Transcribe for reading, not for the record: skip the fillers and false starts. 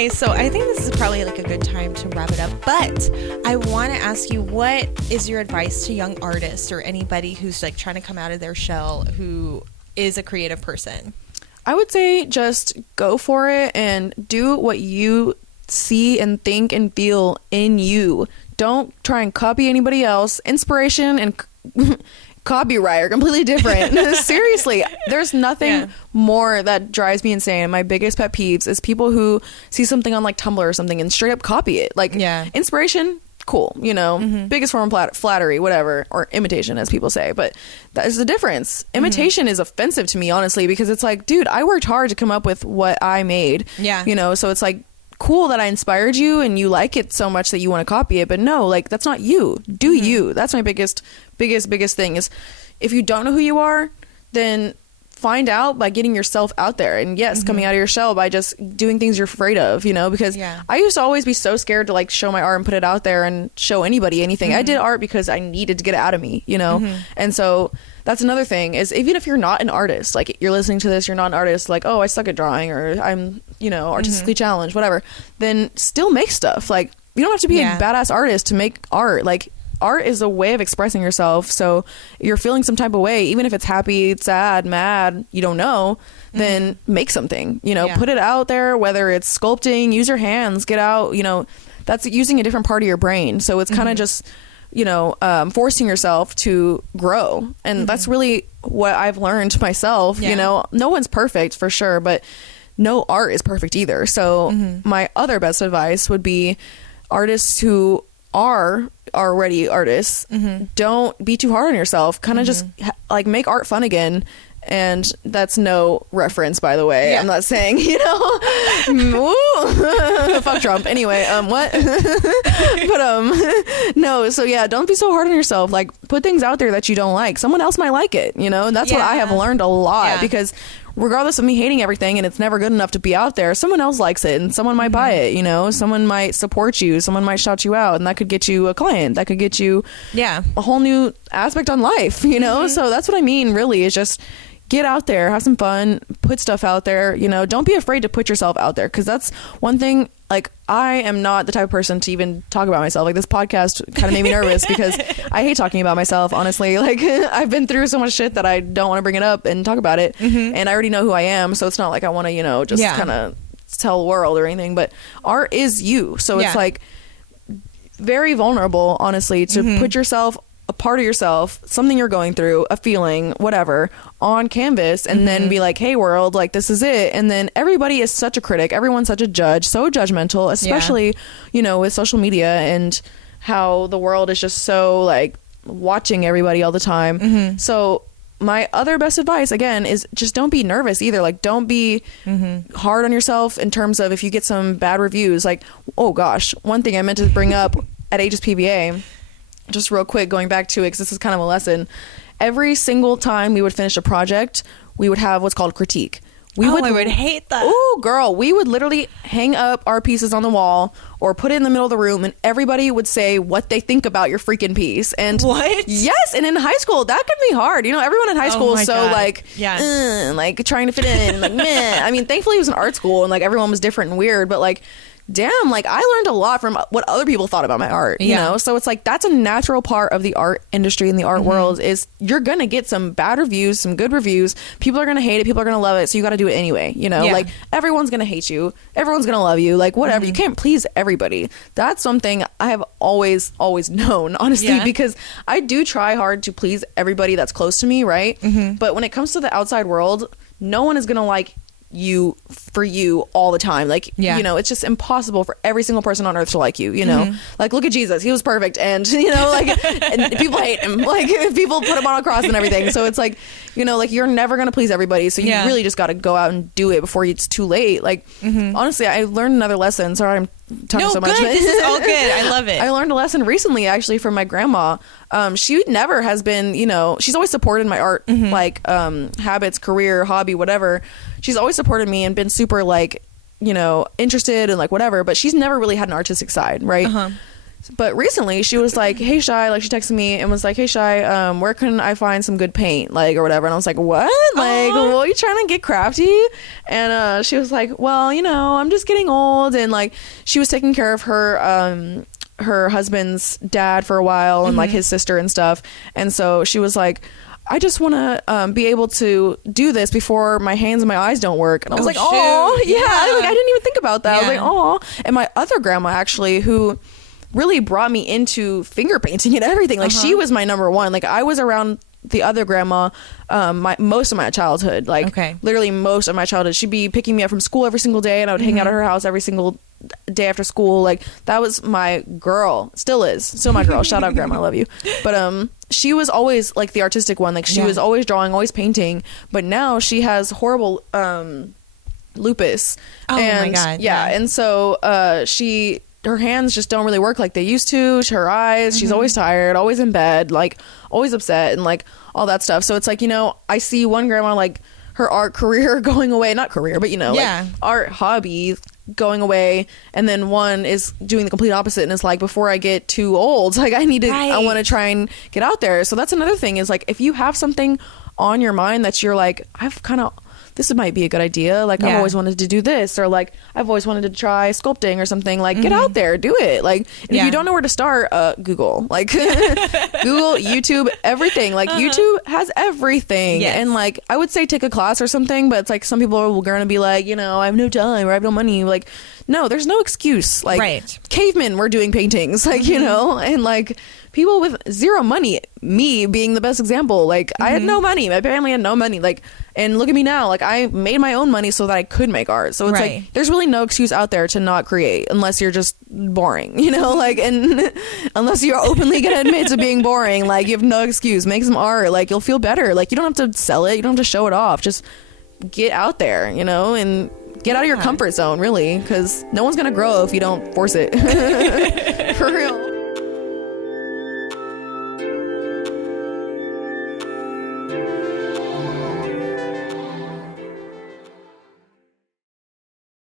Okay, so I think this is probably like a good time to wrap it up, but I want to ask you, what is your advice to young artists or anybody who's like trying to come out of their shell who is a creative person? I would say just go for it and do what you see and think and feel in you. Don't try and copy anybody else. Inspiration and copyright are completely different. Seriously, there's nothing more that drives me insane. My biggest pet peeves is people who see something on like Tumblr or something and straight up copy it. Like, inspiration, cool, you know, biggest form of flattery, whatever, or imitation, as people say. But that's the difference. Imitation is offensive to me, honestly, because it's like, dude, I worked hard to come up with what I made. Yeah. You know, so it's like, cool that I inspired you and you like it so much that you want to copy it, but no, like, that's not you. Do you. That's my biggest thing is, if you don't know who you are, then find out by getting yourself out there, and coming out of your shell by just doing things you're afraid of, you know, because I used to always be so scared to like show my art and put it out there and show anybody anything. I did art because I needed to get it out of me, you know. And so that's another thing is, even if you're not an artist, like you're listening to this, you're not an artist, like, oh, I suck at drawing, or I'm, you know, artistically challenged, whatever, then still make stuff. Like, you don't have to be a badass artist to make art. Like, art is a way of expressing yourself. So you're feeling some type of way, even if it's happy, sad, mad, you don't know, then make something, you know, put it out there, whether it's sculpting, use your hands, get out, you know, that's using a different part of your brain. So it's kind of just, you know, forcing yourself to grow. And that's really what I've learned myself. You know, no one's perfect for sure, but no art is perfect either. So my other best advice would be artists who are already artists, don't be too hard on yourself. Kind of just like make art fun again. And that's no reference, by the way. I'm not saying, you know, fuck Trump. Anyway, what? But no. So yeah, don't be so hard on yourself. Like, put things out there that you don't like. Someone else might like it. You know, and that's what I have learned a lot, because regardless of me hating everything and it's never good enough to be out there, someone else likes it and someone might buy it, you know, someone might support you, someone might shout you out, and that could get you a client, that could get you a whole new aspect on life, you know. So that's what I mean, really, is just get out there, have some fun, put stuff out there, you know. Don't be afraid to put yourself out there, because that's one thing. Like, I am not the type of person to even talk about myself. Like, this podcast kind of made me nervous because I hate talking about myself, honestly. Like, I've been through so much shit that I don't want to bring it up and talk about it. And I already know who I am, so it's not like I want to, you know, just kind of tell the world or anything. But art is you. So it's like very vulnerable, honestly, to put yourself, a part of yourself, something you're going through, a feeling, whatever, on canvas, and then be like, hey world, like, this is it. And then everybody is such a critic, everyone's such a judge, so judgmental, especially you know, with social media and how the world is just so like watching everybody all the time. So my other best advice, again, is just don't be nervous either. Like, don't be hard on yourself in terms of if you get some bad reviews. Like, oh gosh, one thing I meant to bring up at Aegis PBA, just real quick, going back to it, because this is kind of a lesson. Every single time we would finish a project, we would have what's called critique. I would hate that. Ooh, girl, we would literally hang up our pieces on the wall or put it in the middle of the room, and everybody would say what they think about your freaking piece. And what? Yes, and in high school, that could be hard. You know, everyone in high school is so God. like, like trying to fit in, like, meh. I mean, thankfully it was an art school, and like everyone was different and weird, but like, damn, like, I learned a lot from what other people thought about my art, you know? So it's like, that's a natural part of the art industry and the art world, is you're gonna get some bad reviews, some good reviews. People are gonna hate it, people are gonna love it, so you gotta do it anyway, you know? Like, everyone's gonna hate you, everyone's gonna love you, like, whatever. You can't please everybody. That's something I have always known, honestly, because I do try hard to please everybody that's close to me, right? But when it comes to the outside world, no one is gonna like you for you all the time. Like, you know, it's just impossible for every single person on earth to like you, you know? Like, look at Jesus, he was perfect, and you know, like, and people hate him, like, people put him on a cross and everything. So it's like, you know, like, you're never gonna please everybody, so you really just gotta go out and do it before it's too late. Like, honestly, I learned another lesson. Sorry, I'm talking so much. This is all good. I love it. I learned a lesson recently, actually, from my grandma. She never has been, you know, she's always supported my art, like, habits, career, hobby, whatever. She's always supported me and been super, like, you know, interested and like whatever, but she's never really had an artistic side, right? But recently she was like, hey Shy, like she texted me and was like, hey Shy, where can I find some good paint, like, or whatever. And I was like, what? Like, well, are you trying to get crafty? And she was like, well, you know, I'm just getting old. And like she was taking care of her husband's dad for a while and like his sister and stuff. And so she was like, I just want to be able to do this before my hands and my eyes don't work. And I was like, oh, yeah. Like, I didn't even think about that. I was like, oh. And my other grandma, actually, who really brought me into finger painting and everything. Like, she was my number one. Like, I was around the other grandma most of my childhood. Like, literally most of my childhood. She'd be picking me up from school every single day, and I would hang out at her house every single day after school. Like, that was my girl. Still is. Still my girl. Shout out grandma, I love you. But she was always like the artistic one. Like, she was always drawing, always painting. But now she has horrible lupus. Oh my God. Yeah. And so her hands just don't really work like they used to. Her eyes, she's always tired, always in bed, like always upset and like all that stuff. So it's like, you know, I see one grandma, like her art career going away, not career, but you know, like art hobby going away, and then one is doing the complete opposite, and it's like, before I get too old, like I want to try and get out there. So that's another thing, is like, if you have something on your mind that you're like, this might be a good idea, like I've always wanted to do this, or like I've always wanted to try sculpting or something, like get out there, do it. Like, and if you don't know where to start, Google, like Google, YouTube, everything. Like YouTube has everything. And like, I would say take a class or something, but it's like, some people are going to be like, you know, I have no time or I have no money. Like, no, there's no excuse. Like, cavemen were doing paintings, like, you know, and like people with zero money, me being the best example, like I had no money, my family had no money, like, and look at me now, like I made my own money so that I could make art. So it's like, there's really no excuse out there to not create, unless you're just boring, you know, like, and unless you're openly gonna admit to being boring, like you have no excuse. Make some art, like you'll feel better. Like, you don't have to sell it, you don't have to show it off, just get out there, you know, and get out of your comfort zone, really, because no one's gonna grow if you don't force it. For real.